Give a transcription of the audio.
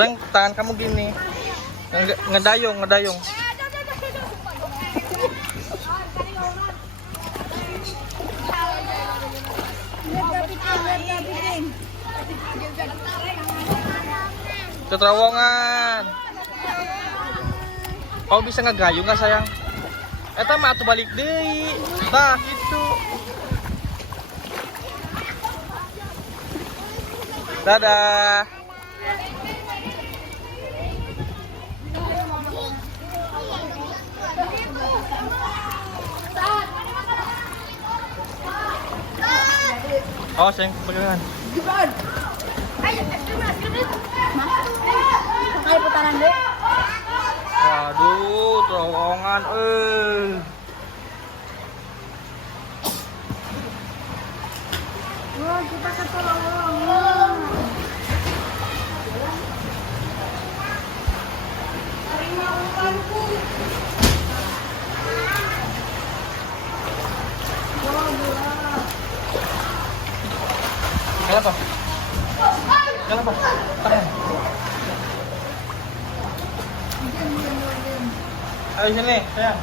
Sayang, tangan kamu gini. Ngedayung, ngedayung. Ke terowongan. Kamu bisa ngegayung nggak sayang? Eta mah atuh balik deui. Tah gitu. Dadah. Oh, sayang pegangan. Kayak putaran deh. Waduh, terowongan, Wah, kita ke terowongan. Terima umpanku. Kenapa? Kenapa? Tahan. Ayo sini, sayang.